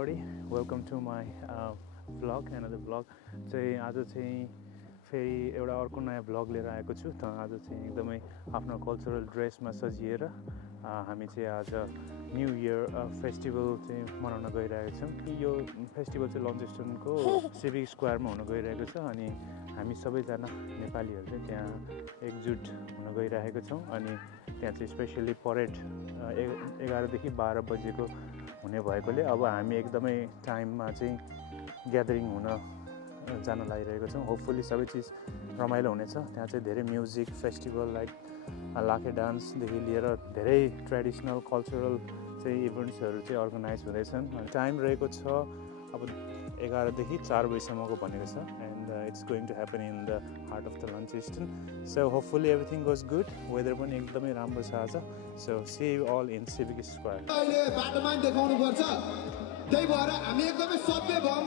everybody, welcome to my vlog, another vlog. चाहिँ आज चाहिँ फेरि एउटा अर्को नयाँ भ्लग लिएर आएको छु। त आज चाहिँ एकदमै आफ्नो कल्चरल ड्रेसमा सजिएर हामी चाहिँ आज न्यू इयर फेस्टिभल चाहिँ मनाउन गइरहेको छौँ। यो फेस्टिभल चाहिँ लन्चस्टनको सिभिक स्क्वायरमा हुन गइरहेको छ अनि हामी सबैजना नेपालीहरू चाहिँ त्यहाँ एकजुट हुन गइरहेको छौँ अनि त्यहाँ चाहिँ स्पेसली परेड 11 देखि 12 बजेको हुने भएकोले अब हामी एकदमै टाइममा चाहिँ ग्यादरिङ हुन जान लागिरहेको छौँ। होपफुली सबै चिज रमाइलो हुनेछ। त्यहाँ चाहिँ धेरै म्युजिक फेस्टिभल लाइक लाखे डान्सदेखि लिएर धेरै ट्रेडिसनल कल्चरल चाहिँ इभेन्ट्सहरू चाहिँ अर्गनाइज हुँदैछन्। टाइम रहेको छ अब 11 देखि 4 बजीसम्मको भनेको छ and it's going to happen in the heart of the Launceston. So hopefully everything goes good. Weather पनि एकदमै राम्रो छ आज। So see you all in Civic Square. अहिले बाटोमा देखाउनु पर्छ, त्यही भएर हामी एकदमै सभ्य भयौँ।